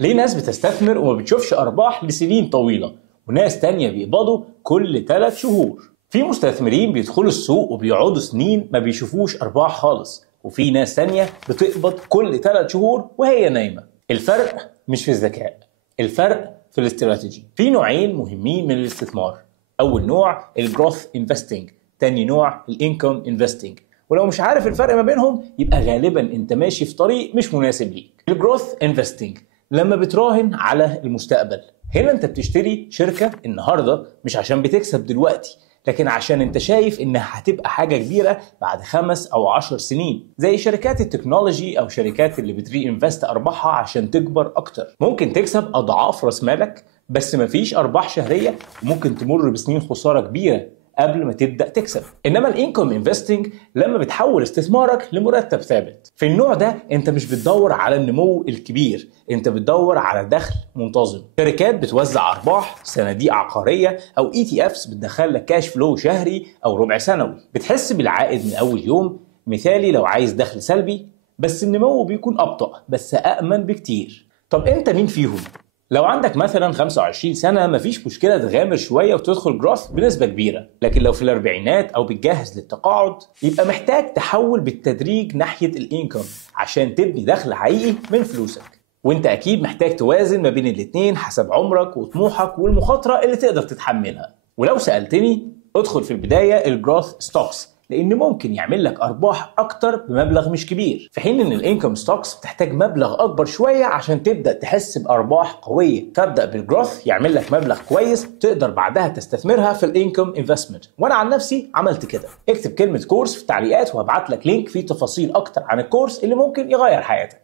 ليه ناس بتستثمر وما بتشوفش أرباح لسنين طويلة وناس تانية بيقبضوا كل 3 شهور؟ في مستثمرين بيدخلوا السوق وبيقعدوا سنين ما بيشوفوش أرباح خالص، وفي ناس تانية بتقبض كل 3 شهور وهي نايمة. الفرق مش في الذكاء، الفرق في الاستراتيجي. في نوعين مهمين من الاستثمار. أول نوع الجروث انفستنج، تاني نوع الانكم انفستنج. ولو مش عارف الفرق ما بينهم يبقى غالبا انت ماشي في طريق مش مناسب ليك. الجروث انفستنج لما بتراهن على المستقبل. هنا انت بتشتري شركة النهاردة مش عشان بتكسب دلوقتي، لكن عشان انت شايف انها هتبقى حاجة كبيرة بعد 5 أو 10 سنين، زي شركات التكنولوجي او شركات اللي بتري انفست ارباحها عشان تكبر اكتر. ممكن تكسب اضعاف راس مالك بس مفيش ارباح شهرية، وممكن تمر بسنين خسارة كبيرة قبل ما تبدأ تكسب. انما الانكم انفستنج لما بتحول استثمارك لمرتب ثابت. في النوع ده انت مش بتدور على النمو الكبير، انت بتدور على دخل منتظم. شركات بتوزع ارباح، صناديق عقارية او ETFs بتدخل لك كاش فلو شهري او ربع سنوي. بتحس بالعائد من اول يوم. مثالي لو عايز دخل سلبي، بس النمو بيكون ابطأ بس أأمن بكتير. طب انت مين فيهم؟ لو عندك مثلا 25 سنة مفيش مشكلة تغامر شوية وتدخل جروث بنسبة كبيرة، لكن لو في الأربعينات أو بتجهز للتقاعد يبقى محتاج تحول بالتدريج ناحية الإنكم عشان تبني دخل حقيقي من فلوسك. وانت أكيد محتاج توازن ما بين الاتنين حسب عمرك وطموحك والمخاطرة اللي تقدر تتحملها. ولو سألتني ادخل في البداية الجروث ستوكس، لأن ممكن يعمل لك أرباح أكتر بمبلغ مش كبير، في حين إن الإنكم ستوكس بتحتاج مبلغ أكبر شوية عشان تبدأ تحس بأرباح قوية. فابدأ بالجروث يعمل لك مبلغ كويس تقدر بعدها تستثمرها في الإنكم انفستمنت. وأنا عن نفسي عملت كده. اكتب كلمة كورس في التعليقات وهبعت لك لينك فيه تفاصيل أكتر عن الكورس اللي ممكن يغير حياتك.